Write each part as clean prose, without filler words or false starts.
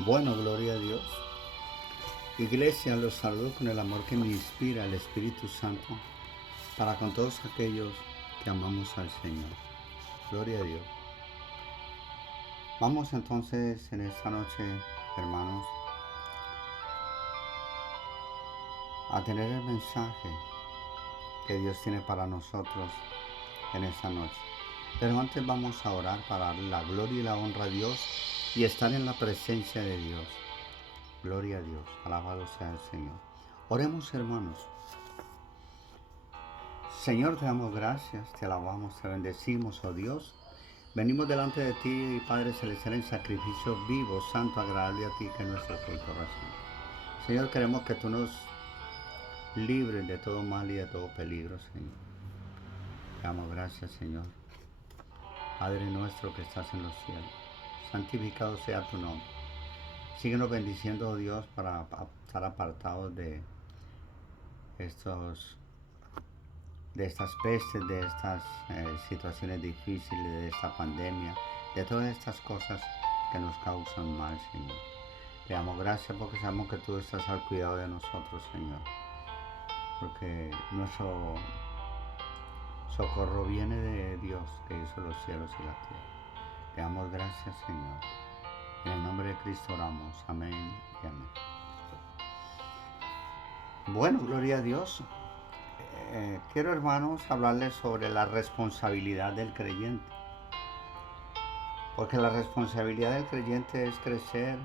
Bueno, gloria a Dios. Iglesia, los saludo con el amor que me inspira el Espíritu Santo para con todos aquellos que amamos al Señor. Gloria a Dios. Vamos entonces en esta noche, hermanos, a tener el mensaje que Dios tiene para nosotros en esta noche. Pero antes vamos a orar para darle la gloria y la honra a Dios y estar en la presencia de Dios. Gloria a Dios, alabado sea el Señor. Oremos, hermanos. Señor, te damos gracias, te alabamos, te bendecimos, oh Dios. Venimos delante de ti, Padre Celestial, en sacrificio vivo, santo, agradable a ti, que es nuestra culto razón. Señor, queremos que tú nos libres de todo mal y de todo peligro, Señor. Te damos gracias, Señor. Padre nuestro que estás en los cielos, santificado sea tu nombre. Síguenos bendiciendo, oh Dios, para estar apartados estos de estas pestes, de estas situaciones difíciles, de esta pandemia, de todas estas cosas que nos causan mal, Señor. Te damos gracias porque sabemos que tú estás al cuidado de nosotros, Señor. Porque nuestro socorro viene de Dios que hizo los cielos y la tierra. Te damos gracias, Señor. En el nombre de Cristo oramos. Amén y amén. Bueno, gloria a Dios. Quiero, hermanos, hablarles sobre la responsabilidad del creyente. Porque la responsabilidad del creyente es crecer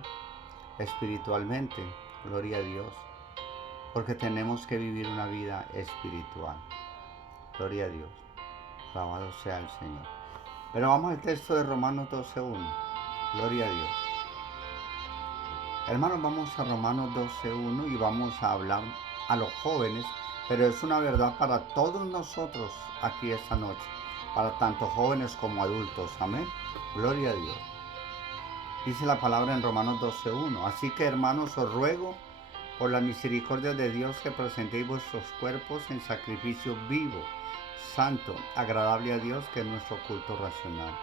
espiritualmente, gloria a Dios. Porque tenemos que vivir una vida espiritual, gloria a Dios. Alabado sea el Señor. Pero vamos al texto de Romanos 12:1, gloria a Dios. Hermanos, vamos a Romanos 12:1 y vamos a hablar a los jóvenes, pero es una verdad para todos nosotros aquí esta noche, para tanto jóvenes como adultos, amén. Gloria a Dios. Dice la palabra en Romanos 12:1. Así que, hermanos, os ruego por la misericordia de Dios que presentéis vuestros cuerpos en sacrificio vivo, santo, agradable a Dios, que es nuestro culto racional.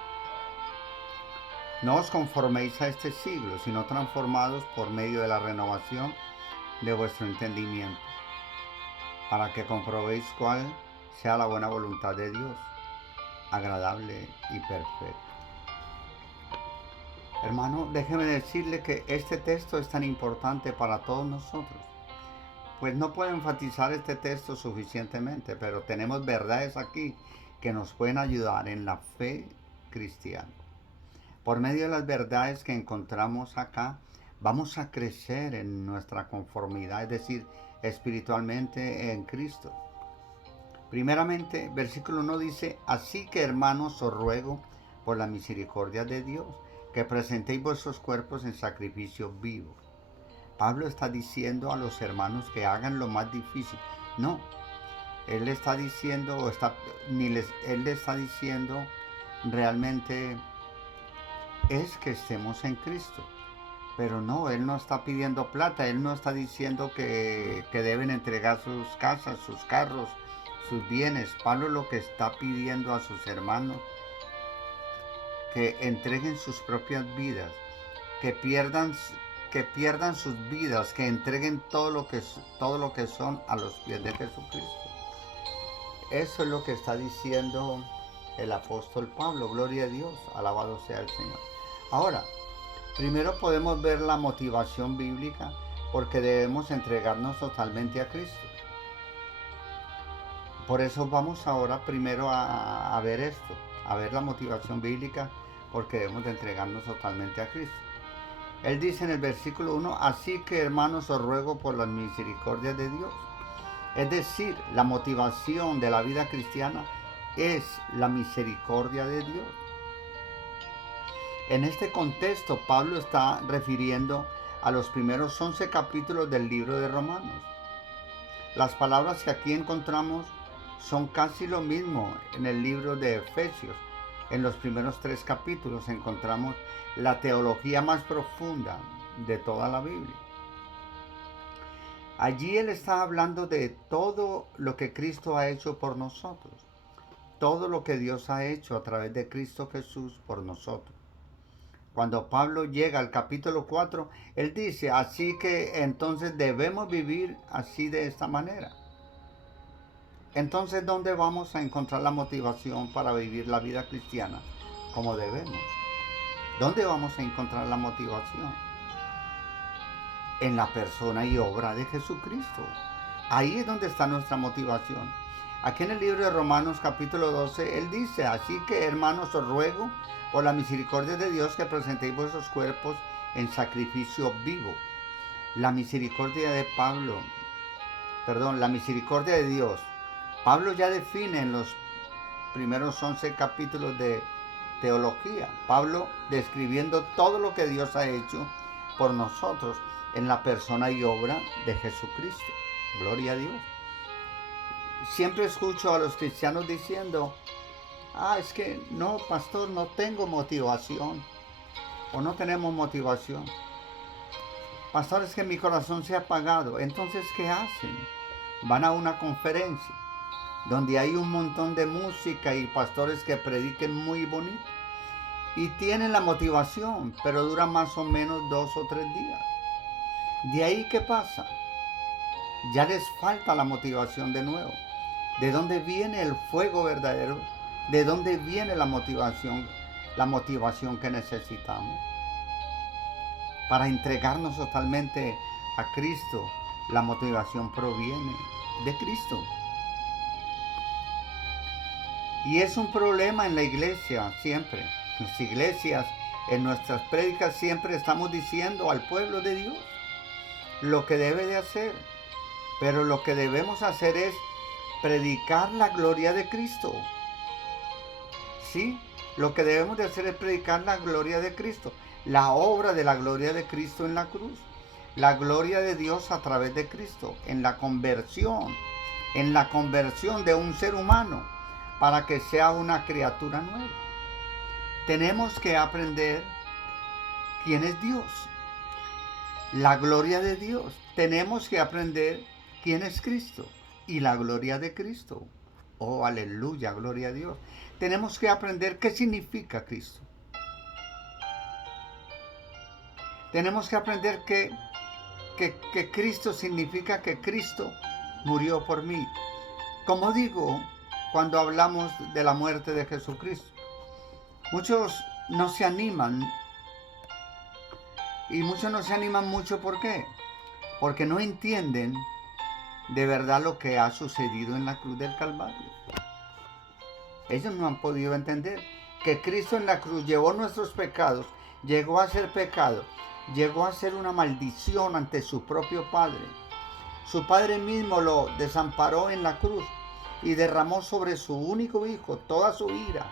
No os conforméis a este siglo, sino transformados por medio de la renovación de vuestro entendimiento, para que comprobéis cuál sea la buena voluntad de Dios, agradable y perfecta. Hermano, déjeme decirle que este texto es tan importante para todos nosotros. Pues no puedo enfatizar este texto suficientemente, pero tenemos verdades aquí que nos pueden ayudar en la fe cristiana. Por medio de las verdades que encontramos acá, vamos a crecer en nuestra conformidad, es decir, espiritualmente en Cristo. Primeramente, versículo 1 dice, así que, hermanos, os ruego por la misericordia de Dios, que presentéis vuestros cuerpos en sacrificio vivo. Pablo está diciendo a los hermanos que hagan lo más difícil. No, él está diciendo, él le está diciendo realmente es que estemos en Cristo. Pero no, él no está pidiendo plata, él no está diciendo que deben entregar sus casas, sus carros, sus bienes. Pablo lo que está pidiendo a sus hermanos, que entreguen sus propias vidas, que pierdan sus vidas, que entreguen todo lo que son a los pies de Jesucristo. Eso es lo que está diciendo el apóstol Pablo. Gloria a Dios, alabado sea el Señor. Ahora, primero podemos ver la motivación bíblica porque debemos entregarnos totalmente a Cristo. Por eso vamos ahora primero a ver esto, a ver la motivación bíblica porque debemos de entregarnos totalmente a Cristo. Él dice en el versículo 1, así que, hermanos, os ruego por las misericordias de Dios. Es decir, la motivación de la vida cristiana es la misericordia de Dios. En este contexto, Pablo está refiriendo a los primeros 11 capítulos del libro de Romanos. Las palabras que aquí encontramos son casi lo mismo en el libro de Efesios. En los primeros 3 capítulos encontramos la teología más profunda de toda la Biblia. Allí él está hablando de todo lo que Cristo ha hecho por nosotros, todo lo que Dios ha hecho a través de Cristo Jesús por nosotros. Cuando Pablo llega al capítulo 4, él dice, así que entonces debemos vivir así de esta manera. Entonces, ¿dónde vamos a encontrar la motivación para vivir la vida cristiana como debemos? ¿Dónde vamos a encontrar la motivación? En la persona y obra de Jesucristo. Ahí es donde está nuestra motivación. Aquí en el libro de Romanos capítulo 12, él dice, así que hermanos os ruego por la misericordia de Dios que presentéis vuestros cuerpos en sacrificio vivo. La misericordia de la misericordia de Dios. Pablo ya define en los primeros 11 capítulos de teología. Pablo describiendo todo lo que Dios ha hecho por nosotros en la persona y obra de Jesucristo. Gloria a Dios. Siempre escucho a los cristianos diciendo, es que no, pastor, no tengo motivación. O no tenemos motivación. Pastor, es que mi corazón se ha apagado. Entonces, ¿qué hacen? Van a una conferencia donde hay un montón de música y pastores que prediquen muy bonito. Y tienen la motivación, pero dura más o menos 2 o 3 días. De ahí, ¿qué pasa? Ya les falta la motivación de nuevo. ¿De dónde viene el fuego verdadero? ¿De dónde viene la motivación que necesitamos? Para entregarnos totalmente a Cristo, la motivación proviene de Cristo. Y es un problema en la iglesia siempre. En las iglesias, en nuestras prédicas siempre estamos diciendo al pueblo de Dios lo que debe de hacer. Pero lo que debemos hacer es predicar la gloria de Cristo. Sí, lo que debemos de hacer es predicar la gloria de Cristo. La obra de la gloria de Cristo en la cruz. La gloria de Dios a través de Cristo. En la conversión de un ser humano para que sea una criatura nueva. Tenemos que aprender quién es Dios. La gloria de Dios. Tenemos que aprender quién es Cristo y la gloria de Cristo. Oh, aleluya, gloria a Dios. Tenemos que aprender qué significa Cristo. Tenemos que aprender que Cristo significa que Cristo murió por mí. Como digo, cuando hablamos de la muerte de Jesucristo, muchos no se animan. Y muchos no se animan mucho, ¿por qué? Porque no entienden de verdad lo que ha sucedido en la cruz del Calvario. Ellos no han podido entender que Cristo en la cruz llevó nuestros pecados, llegó a ser pecado, llegó a ser una maldición ante su propio Padre. Su Padre mismo lo desamparó en la cruz y derramó sobre su único Hijo toda su ira,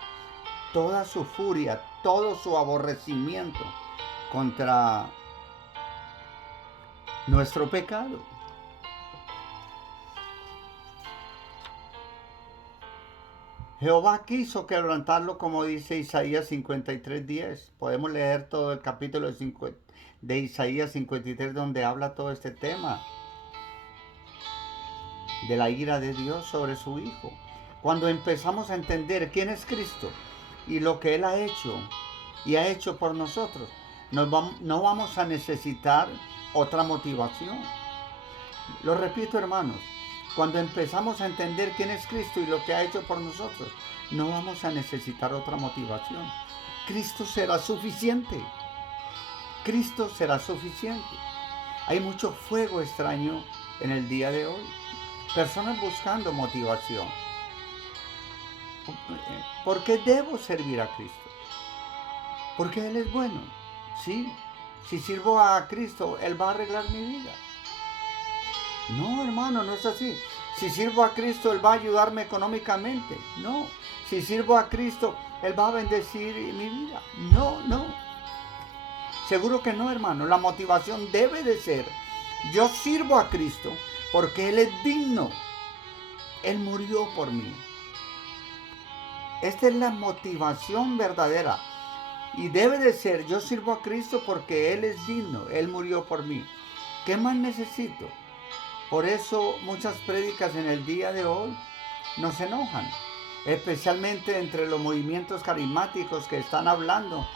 toda su furia, todo su aborrecimiento contra nuestro pecado. Jehová quiso quebrantarlo, como dice Isaías 53:10. Podemos leer todo el capítulo de Isaías 53 donde habla todo este tema de la ira de Dios sobre su Hijo. Cuando empezamos a entender quién es Cristo y lo que Él ha hecho y ha hecho por nosotros, no vamos a necesitar otra motivación. Lo repito, hermanos, cuando empezamos a entender quién es Cristo y lo que ha hecho por nosotros, no vamos a necesitar otra motivación. Cristo será suficiente. Cristo será suficiente. Hay mucho fuego extraño en el día de hoy. Personas buscando motivación. ¿Por qué debo servir a Cristo? Porque Él es bueno. Sí, si sirvo a Cristo, Él va a arreglar mi vida. No, hermano, no es así. Si sirvo a Cristo, Él va a ayudarme económicamente. No. Si sirvo a Cristo, Él va a bendecir mi vida. No. Seguro que no, hermano. La motivación debe de ser: yo sirvo a Cristo porque Él es digno. Él murió por mí. Esta es la motivación verdadera. Y debe de ser: yo sirvo a Cristo porque Él es digno. Él murió por mí. ¿Qué más necesito? Por eso muchas prédicas en el día de hoy nos enojan, especialmente entre los movimientos carismáticos que están hablando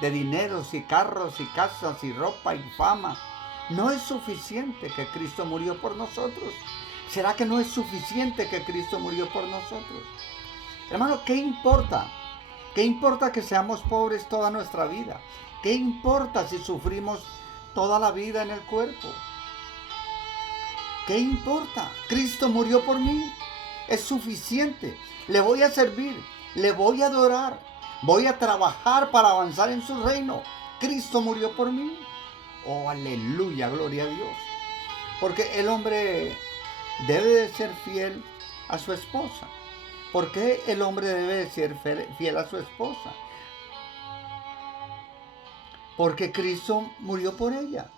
de dineros y carros y casas y ropa y fama. No es suficiente que Cristo murió por nosotros. ¿Será que no es suficiente que Cristo murió por nosotros? Hermano, ¿qué importa? ¿Qué importa que seamos pobres toda nuestra vida? ¿Qué importa si sufrimos toda la vida en el cuerpo? ¿Qué importa? Cristo murió por mí. Es suficiente. Le voy a servir, le voy a adorar, voy a trabajar para avanzar en su reino. Cristo murió por mí. Oh, aleluya, gloria a Dios. Porque el hombre debe de ser fiel a su esposa. ¿Por qué el hombre debe de ser fiel a su esposa? Porque Cristo murió por ella.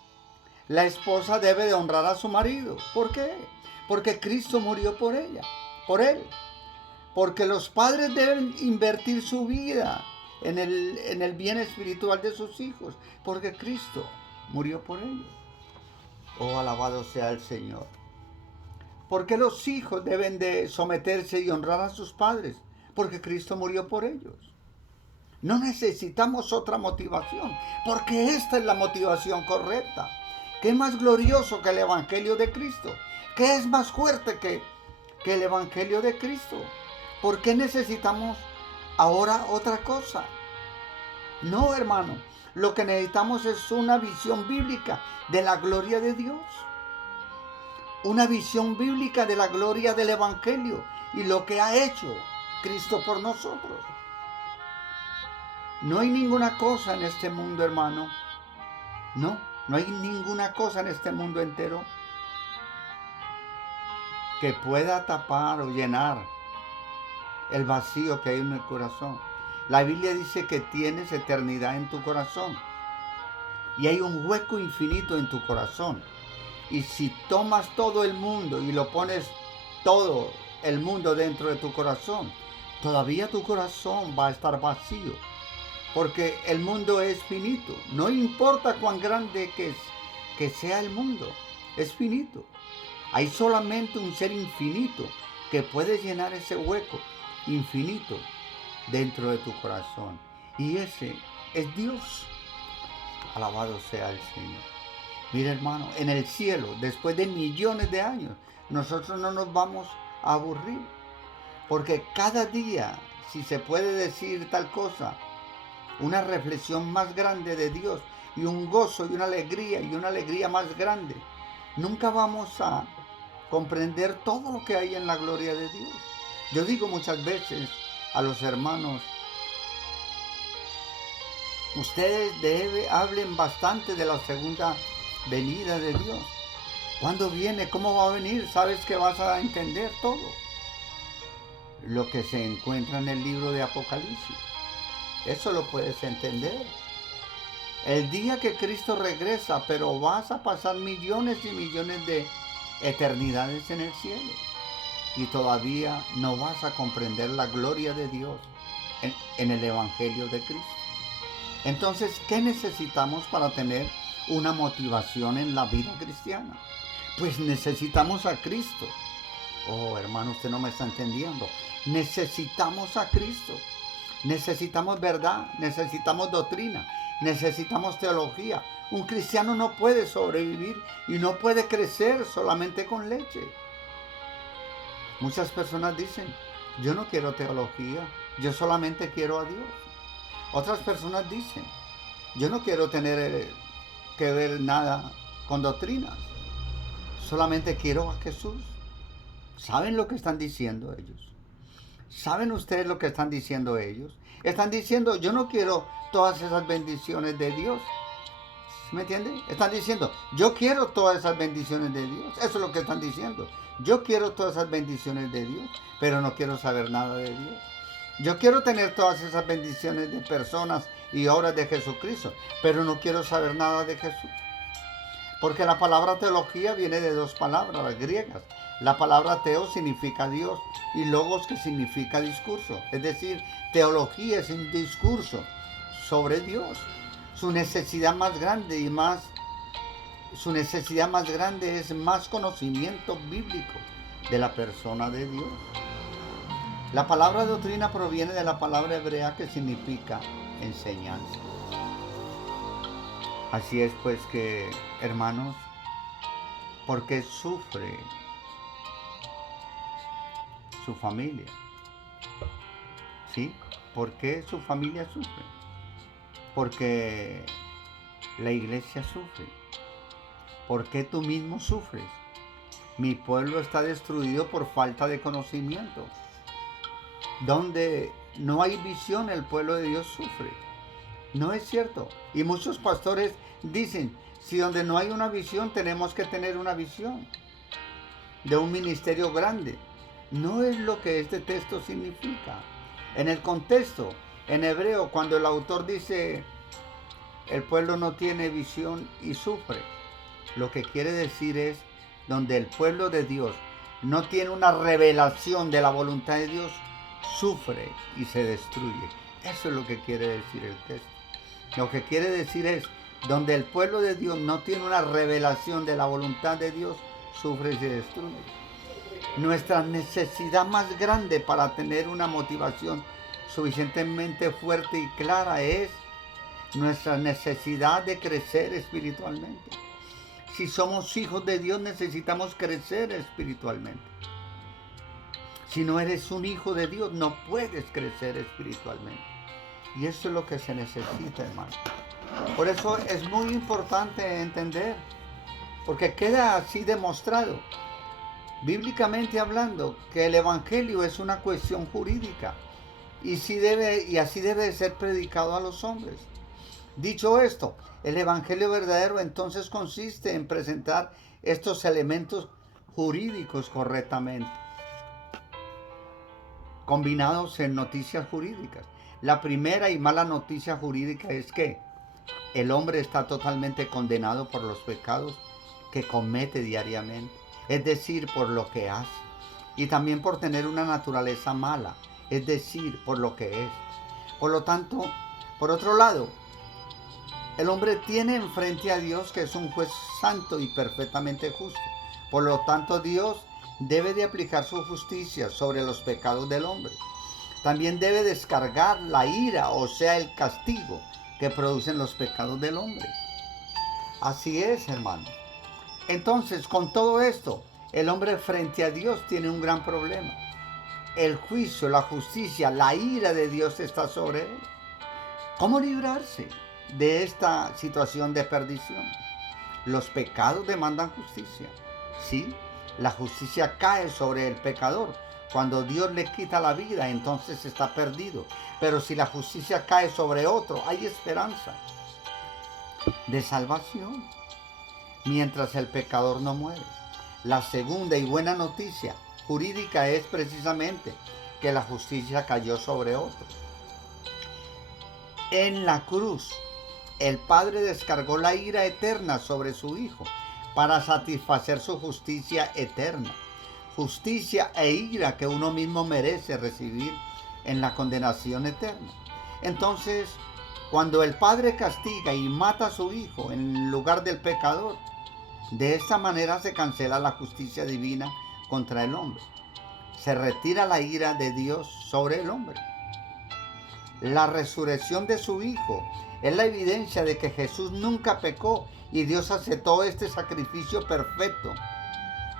La esposa debe de honrar a su marido. ¿Por qué? Porque Cristo murió por ella, por él. Porque los padres deben invertir su vida en el bien espiritual de sus hijos. Porque Cristo murió por ellos. Oh, alabado sea el Señor. ¿Por qué los hijos deben de someterse y honrar a sus padres? Porque Cristo murió por ellos. No necesitamos otra motivación, porque esta es la motivación correcta. ¿Qué es más glorioso que el Evangelio de Cristo? ¿Qué es más fuerte que el Evangelio de Cristo? ¿Por qué necesitamos ahora otra cosa? No, hermano, lo que necesitamos es una visión bíblica de la gloria de Dios. Una visión bíblica de la gloria del Evangelio y lo que ha hecho Cristo por nosotros. No hay ninguna cosa en este mundo, hermano. No hay ninguna cosa en este mundo entero que pueda tapar o llenar el vacío que hay en el corazón. La Biblia dice que tienes eternidad en tu corazón y hay un hueco infinito en tu corazón. Y si tomas todo el mundo y lo pones todo el mundo dentro de tu corazón, todavía tu corazón va a estar vacío. Porque el mundo es finito. No importa cuán grande que sea el mundo, es finito. Hay solamente un ser infinito que puede llenar ese hueco infinito dentro de tu corazón. Y ese es Dios. Alabado sea el Señor. Mira, hermano, en el cielo, después de millones de años, nosotros no nos vamos a aburrir. Porque cada día, si se puede decir tal cosa, una reflexión más grande de Dios y un gozo y una alegría más grande. Nunca vamos a comprender todo lo que hay en la gloria de Dios. Yo digo muchas veces a los hermanos, ustedes hablen bastante de la segunda venida de Dios. ¿Cuándo viene? ¿Cómo va a venir? Sabes que vas a entender todo lo que se encuentra en el libro de Apocalipsis. Eso lo puedes entender. El día que Cristo regresa, pero vas a pasar millones y millones de eternidades en el cielo. Y todavía no vas a comprender la gloria de Dios en el Evangelio de Cristo. Entonces, ¿qué necesitamos para tener una motivación en la vida cristiana? Pues necesitamos a Cristo. Oh, hermano, usted no me está entendiendo. Necesitamos a Cristo. Necesitamos verdad, necesitamos doctrina, necesitamos teología. Un cristiano no puede sobrevivir y no puede crecer solamente con leche. Muchas personas dicen, yo no quiero teología, yo solamente quiero a Dios. Otras personas dicen, yo no quiero tener que ver nada con doctrinas, solamente quiero a Jesús. ¿Saben lo que están diciendo ellos? ¿Saben ustedes lo que están diciendo ellos? Están diciendo, yo no quiero todas esas bendiciones de Dios. ¿Me entienden? Están diciendo, yo quiero todas esas bendiciones de Dios. Eso es lo que están diciendo. Yo quiero todas esas bendiciones de Dios, pero no quiero saber nada de Dios. Yo quiero tener todas esas bendiciones de personas y obras de Jesucristo, pero no quiero saber nada de Jesús. Porque la palabra teología viene de dos palabras griegas. La palabra teo significa Dios y logos, que significa discurso. Es decir, teología es un discurso sobre Dios. Su necesidad más grande es más conocimiento bíblico de la persona de Dios. La palabra doctrina proviene de la palabra hebrea que significa enseñanza. Así es pues que, hermanos, ¿por qué sufre su familia? ¿Sí? ¿Por qué su familia sufre? Porque la iglesia sufre. ¿Por qué tú mismo sufres? Mi pueblo está destruido por falta de conocimiento. Donde no hay visión, el pueblo de Dios sufre. No es cierto. Y muchos pastores dicen, si donde no hay una visión, tenemos que tener una visión de un ministerio grande. No es lo que este texto significa. En el contexto, en hebreo, cuando el autor dice, el pueblo no tiene visión y sufre, lo que quiere decir es, donde el pueblo de Dios no tiene una revelación de la voluntad de Dios, sufre y se destruye. Eso es lo que quiere decir el texto. Lo que quiere decir es, donde el pueblo de Dios no tiene una revelación de la voluntad de Dios, sufre y se destruye. Nuestra necesidad más grande para tener una motivación suficientemente fuerte y clara es nuestra necesidad de crecer espiritualmente. Si somos hijos de Dios, necesitamos crecer espiritualmente. Si no eres un hijo de Dios, no puedes crecer espiritualmente. Y eso es lo que se necesita, hermano. Por eso es muy importante entender, porque queda así demostrado, bíblicamente hablando, que el evangelio es una cuestión jurídica y así debe ser predicado a los hombres. Dicho esto, el evangelio verdadero entonces consiste en presentar estos elementos jurídicos correctamente, combinados en noticias jurídicas. La primera y mala noticia jurídica es que el hombre está totalmente condenado por los pecados que comete diariamente, es decir, por lo que hace, y también por tener una naturaleza mala, es decir, por lo que es. Por lo tanto, por otro lado, el hombre tiene enfrente a Dios, que es un juez santo y perfectamente justo. Por lo tanto, Dios debe de aplicar su justicia sobre los pecados del hombre. También debe descargar la ira, o sea, el castigo que producen los pecados del hombre. Así es, hermano. Entonces, con todo esto, el hombre frente a Dios tiene un gran problema. El juicio, la justicia, la ira de Dios está sobre él. ¿Cómo librarse de esta situación de perdición? Los pecados demandan justicia. Sí, la justicia cae sobre el pecador. Cuando Dios le quita la vida, entonces está perdido. Pero si la justicia cae sobre otro, hay esperanza de salvación, mientras el pecador no muere. La segunda y buena noticia jurídica es precisamente que la justicia cayó sobre otro. En la cruz, el Padre descargó la ira eterna sobre su Hijo para satisfacer su justicia eterna. Justicia e ira que uno mismo merece recibir en la condenación eterna. Entonces, cuando el Padre castiga y mata a su Hijo en lugar del pecador, de esta manera se cancela la justicia divina contra el hombre. Se retira la ira de Dios sobre el hombre. La resurrección de su Hijo es la evidencia de que Jesús nunca pecó y Dios aceptó este sacrificio perfecto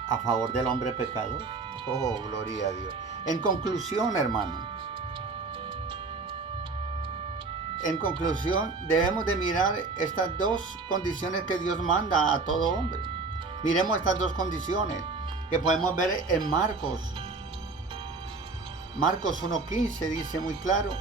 a favor del hombre pecador. Oh, gloria a Dios. En conclusión, hermano, debemos de mirar estas dos condiciones que Dios manda a todo hombre. Miremos estas dos condiciones que podemos ver en Marcos. Marcos 1:15 dice muy claro,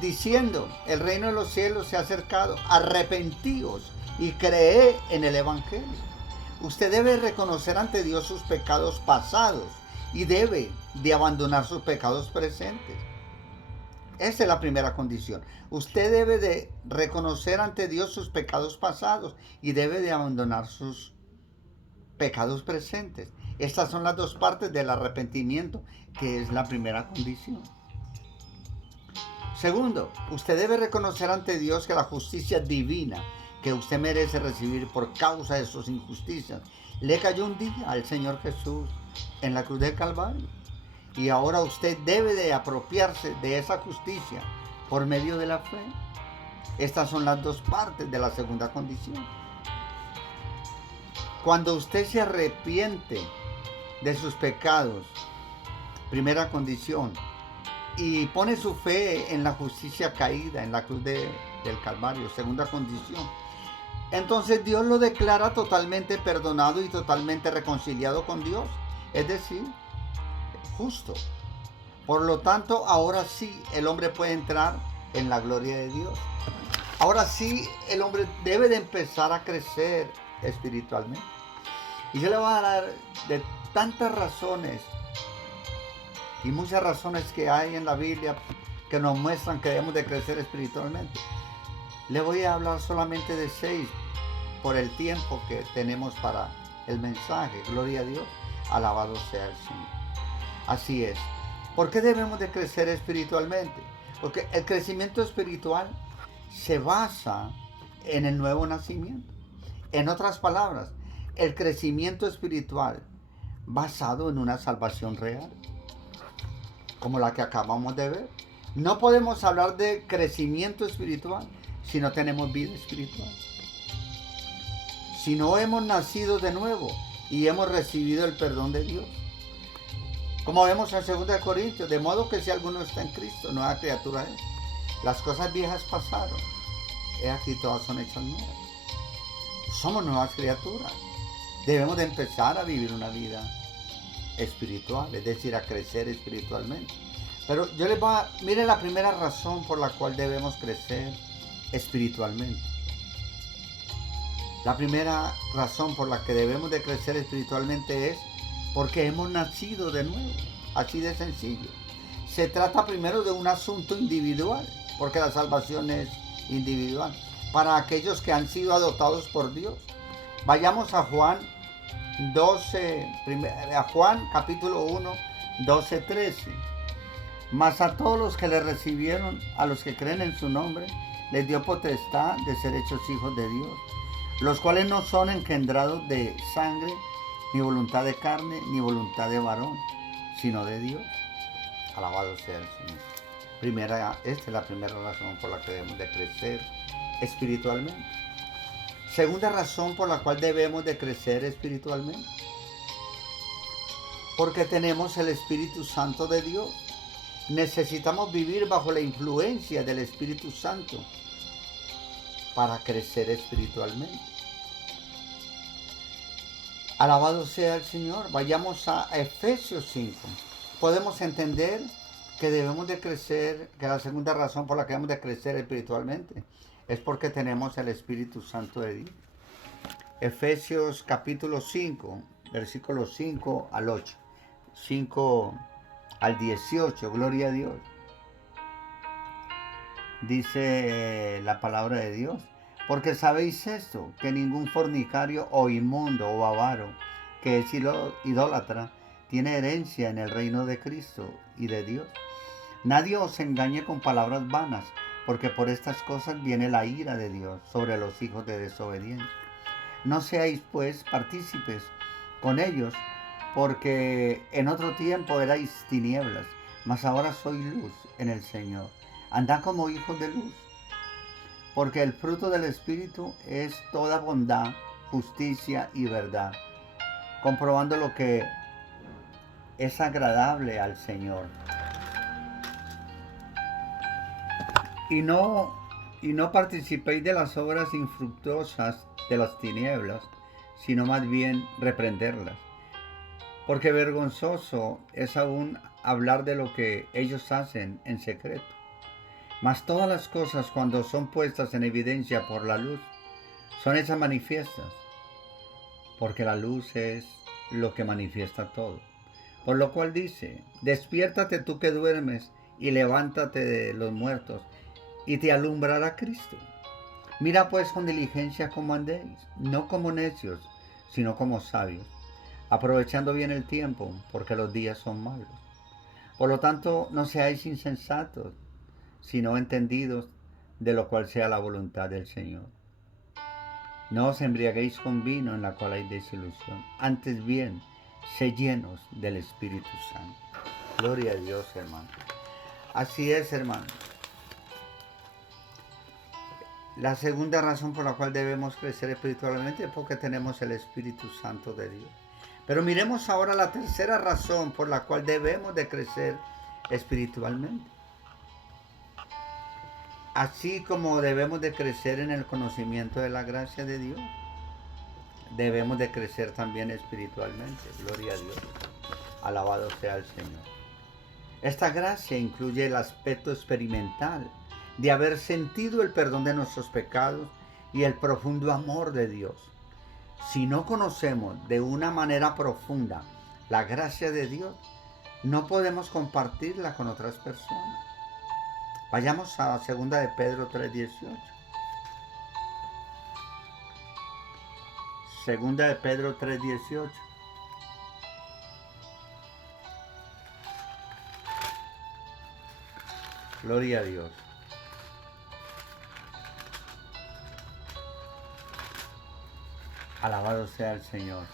diciendo, el reino de los cielos se ha acercado, arrepentíos y creed en el evangelio. Usted debe reconocer ante Dios sus pecados pasados y debe de abandonar sus pecados presentes. Esa es la primera condición. Usted debe de reconocer ante Dios sus pecados pasados y debe de abandonar sus pecados presentes. Estas son las dos partes del arrepentimiento, que es la primera condición. Segundo, usted debe reconocer ante Dios que la justicia divina que usted merece recibir por causa de sus injusticias le cayó un día al Señor Jesús en la cruz del Calvario. Y ahora usted debe de apropiarse de esa justicia por medio de la fe. Estas son las dos partes de la segunda condición. Cuando usted se arrepiente de sus pecados, primera condición, y pone su fe en la justicia caída en la cruz del Calvario, segunda condición, entonces Dios lo declara totalmente perdonado y totalmente reconciliado con Dios, es decir, justo. Por lo tanto, ahora sí el hombre puede entrar en la gloria de Dios. Ahora sí el hombre debe de empezar a crecer espiritualmente. Y yo le voy a dar de tantas razones y muchas razones que hay en la Biblia que nos muestran que debemos de crecer espiritualmente. Le voy a hablar solamente de 6 por el tiempo que tenemos para el mensaje. Gloria a Dios, alabado sea el Señor. Así es. ¿Por qué debemos de crecer espiritualmente? Porque el crecimiento espiritual se basa en el nuevo nacimiento. En otras palabras, el crecimiento espiritual basado en una salvación real, como la que acabamos de ver. No podemos hablar de crecimiento espiritual si no tenemos vida espiritual. Si no hemos nacido de nuevo y hemos recibido el perdón de Dios. Como vemos en 2 Corintios, de modo que si alguno está en Cristo, nueva criatura es. Las cosas viejas pasaron, he aquí todas son hechas nuevas. Somos nuevas criaturas. Debemos de empezar a vivir una vida espiritual, es decir, a crecer espiritualmente. Pero yo les voy a... Miren la primera razón por la cual debemos crecer espiritualmente. La primera razón por la que debemos de crecer espiritualmente es porque hemos nacido de nuevo, así de sencillo. Se trata primero de un asunto individual, porque la salvación es individual, para aquellos que han sido adoptados por Dios. Vayamos a Juan 12, a Juan capítulo 1, 12, 13. Mas a todos los que le recibieron, a los que creen en su nombre, les dio potestad de ser hechos hijos de Dios, los cuales no son engendrados de sangre, ni voluntad de carne, ni voluntad de varón, sino de Dios. Alabado sea el Señor. Esta es la primera razón por la que debemos de crecer espiritualmente. Segunda razón por la cual debemos de crecer espiritualmente. Porque tenemos el Espíritu Santo de Dios. Necesitamos vivir bajo la influencia del Espíritu Santo para crecer espiritualmente. Alabado sea el Señor. Vayamos a Efesios 5. Podemos entender que debemos de crecer, que la segunda razón por la que debemos de crecer espiritualmente es porque tenemos el Espíritu Santo de Dios. Efesios capítulo 5, versículos 5 al 8. 5 al 18, gloria a Dios. Dice la palabra de Dios. Porque sabéis esto, que ningún fornicario o inmundo o avaro, que es idólatra, tiene herencia en el reino de Cristo y de Dios. Nadie os engañe con palabras vanas, porque por estas cosas viene la ira de Dios sobre los hijos de desobediencia. No seáis pues partícipes con ellos, porque en otro tiempo erais tinieblas, mas ahora sois luz en el Señor. Andad como hijos de luz, porque el fruto del Espíritu es toda bondad, justicia y verdad, comprobando lo que es agradable al Señor. Y no participéis de las obras infructuosas de las tinieblas, sino más bien reprenderlas. Porque vergonzoso es aún hablar de lo que ellos hacen en secreto. Mas todas las cosas, cuando son puestas en evidencia por la luz, son hechas manifiestas, porque la luz es lo que manifiesta todo. Por lo cual dice, despiértate tú que duermes y levántate de los muertos, y te alumbrará Cristo. Mira pues con diligencia cómo andéis, no como necios, sino como sabios, aprovechando bien el tiempo, porque los días son malos. Por lo tanto, no seáis insensatos, sino entendidos de lo cual sea la voluntad del Señor. No os embriaguéis con vino en la cual hay desilusión, antes bien, sé llenos del Espíritu Santo. Gloria a Dios, hermano. Así es, hermano. La segunda razón por la cual debemos crecer espiritualmente es porque tenemos el Espíritu Santo de Dios. Pero miremos ahora la tercera razón por la cual debemos de crecer espiritualmente. Así como debemos de crecer en el conocimiento de la gracia de Dios, debemos de crecer también espiritualmente. Gloria a Dios. Alabado sea el Señor. Esta gracia incluye el aspecto experimental de haber sentido el perdón de nuestros pecados y el profundo amor de Dios. Si no conocemos de una manera profunda la gracia de Dios, no podemos compartirla con otras personas. Vayamos a 2 de Pedro 3:18. 2 de Pedro 3:18. Gloria a Dios. Alabado sea el Señor.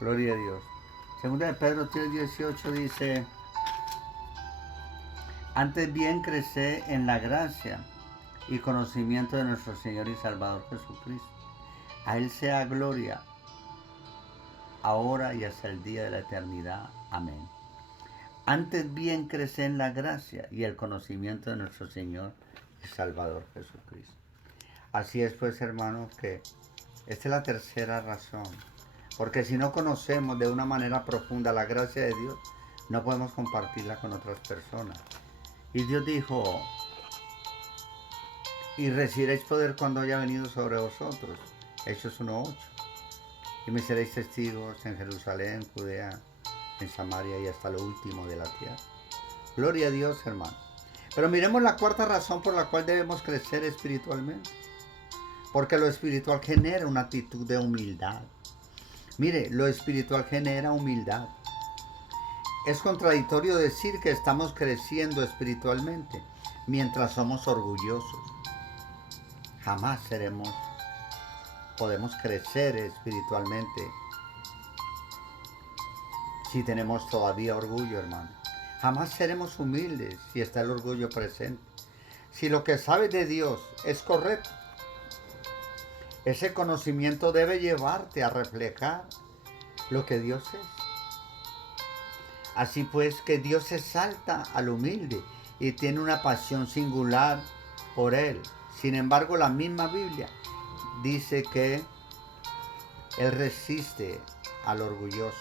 Gloria a Dios. Segunda de Pedro 3:18 dice: antes bien creced en la gracia y conocimiento de nuestro Señor y Salvador Jesucristo. A Él sea gloria, ahora y hasta el día de la eternidad. Amén. Antes bien creced en la gracia y el conocimiento de nuestro Señor y Salvador Jesucristo. Así es, pues, hermanos, que esta es la tercera razón. Porque si no conocemos de una manera profunda la gracia de Dios, no podemos compartirla con otras personas. Y Dios dijo: y recibiréis poder cuando haya venido sobre vosotros. Hechos 1:8. Y me seréis testigos en Jerusalén, Judea, en Samaria y hasta lo último de la tierra. Gloria a Dios, hermano. Pero miremos la cuarta razón por la cual debemos crecer espiritualmente. Porque lo espiritual genera una actitud de humildad. Mire, lo espiritual genera humildad. Es contradictorio decir que estamos creciendo espiritualmente mientras somos orgullosos. Jamás podemos crecer espiritualmente si tenemos todavía orgullo, hermano. Jamás seremos humildes si está el orgullo presente. Si lo que sabes de Dios es correcto, ese conocimiento debe llevarte a reflejar lo que Dios es. Así pues, que Dios exalta al humilde y tiene una pasión singular por él. Sin embargo, la misma Biblia dice que Él resiste al orgulloso,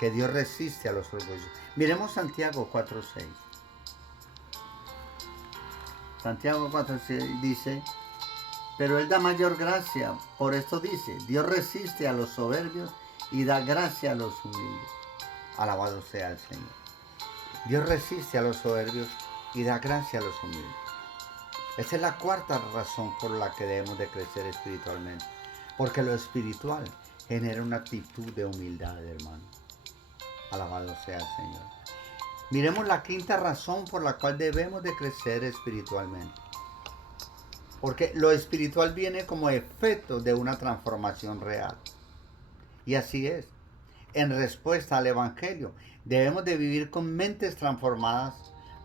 que Dios resiste a los orgullosos. Miremos Santiago 4:6. Santiago 4:6 dice: pero Él da mayor gracia. Por esto dice: Dios resiste a los soberbios y da gracia a los humildes. Alabado sea el Señor. Dios resiste a los soberbios y da gracia a los humildes. Esa es la cuarta razón por la que debemos de crecer espiritualmente. Porque lo espiritual genera una actitud de humildad, hermano. Alabado sea el Señor. Miremos la quinta razón por la cual debemos de crecer espiritualmente. Porque lo espiritual viene como efecto de una transformación real. Y así es. En respuesta al Evangelio, debemos de vivir con mentes transformadas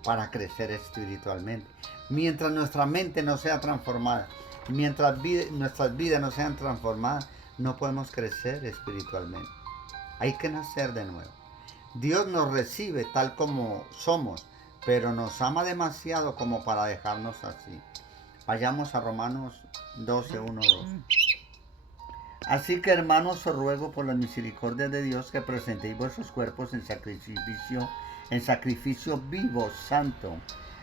para crecer espiritualmente. Mientras nuestra mente no sea transformada, mientras nuestras vidas no sean transformadas, no podemos crecer espiritualmente. Hay que nacer de nuevo. Dios nos recibe tal como somos, pero nos ama demasiado como para dejarnos así. Vayamos a Romanos 12:1-2. Así que, hermanos, os ruego por la misericordia de Dios que presentéis vuestros cuerpos en sacrificio vivo, santo,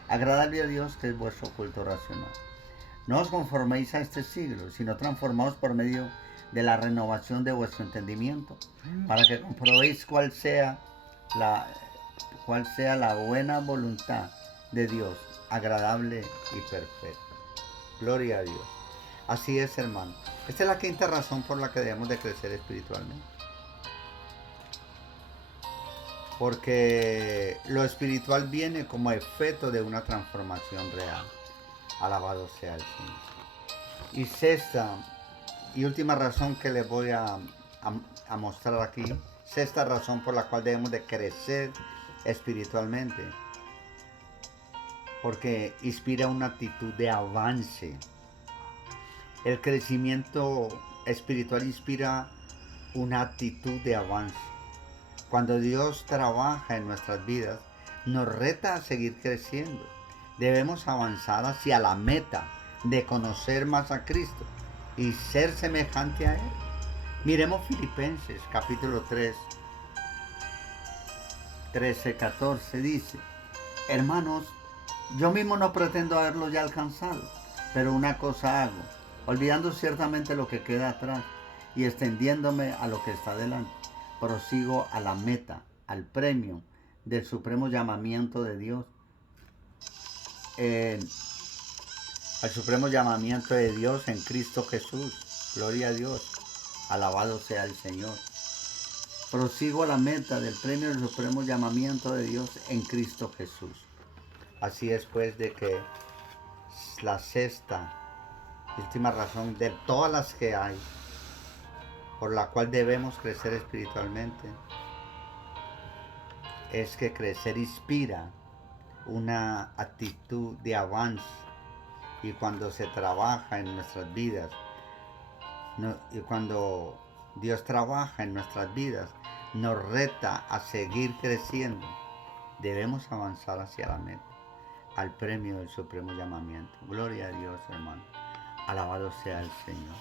agradable a Dios, que es vuestro culto racional. No os conforméis a este siglo, sino transformaos por medio de la renovación de vuestro entendimiento, para que comprobéis cuál sea la buena voluntad de Dios, agradable y perfecta. Gloria a Dios. Así es, hermano. Esta es la quinta razón por la que debemos de crecer espiritualmente. Porque lo espiritual viene como efecto de una transformación real. Alabado sea el Señor. Y sexta y última razón que les voy a a mostrar aquí. Sexta razón por la cual debemos de crecer espiritualmente. Porque inspira una actitud de avance. El crecimiento espiritual inspira una actitud de avance. Cuando Dios trabaja en nuestras vidas, nos reta a seguir creciendo. Debemos avanzar hacia la meta de conocer más a Cristo y ser semejante a Él. Miremos Filipenses capítulo 3, 13, 14, dice: hermanos, yo mismo no pretendo haberlo ya alcanzado, pero una cosa hago, olvidando ciertamente lo que queda atrás y extendiéndome a lo que está delante. Prosigo a la meta, al premio del supremo llamamiento de Dios, al supremo llamamiento de Dios en Cristo Jesús. Gloria a Dios, alabado sea el Señor. Prosigo a la meta del premio del supremo llamamiento de Dios en Cristo Jesús. Así es pues de que la sexta y última razón de todas las que hay por la cual debemos crecer espiritualmente es que crecer inspira una actitud de avance, y cuando se trabaja en nuestras vidas, y cuando Dios trabaja en nuestras vidas, nos reta a seguir creciendo. Debemos avanzar hacia la meta, al premio del supremo llamamiento. Gloria a Dios, hermano. Alabado sea el Señor.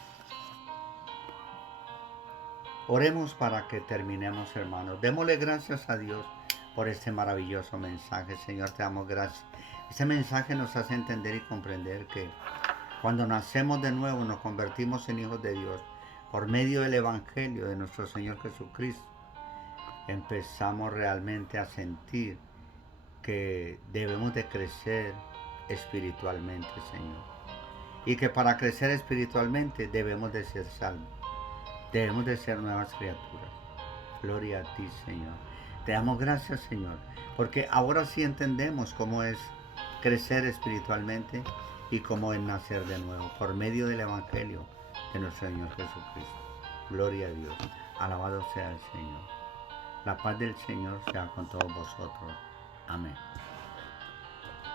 Oremos para que terminemos, hermanos. Démosle gracias a Dios por este maravilloso mensaje. Señor, te damos gracias. Este mensaje nos hace entender y comprender que cuando nacemos de nuevo nos convertimos en hijos de Dios por medio del Evangelio de nuestro Señor Jesucristo. Empezamos realmente a sentir que debemos de crecer espiritualmente, Señor. Y que para crecer espiritualmente debemos de ser salvos. Debemos de ser nuevas criaturas. Gloria a ti, Señor. Te damos gracias, Señor, porque ahora sí entendemos cómo es crecer espiritualmente y cómo es nacer de nuevo por medio del Evangelio de nuestro Señor Jesucristo. Gloria a Dios. Alabado sea el Señor. La paz del Señor sea con todos vosotros. Amén.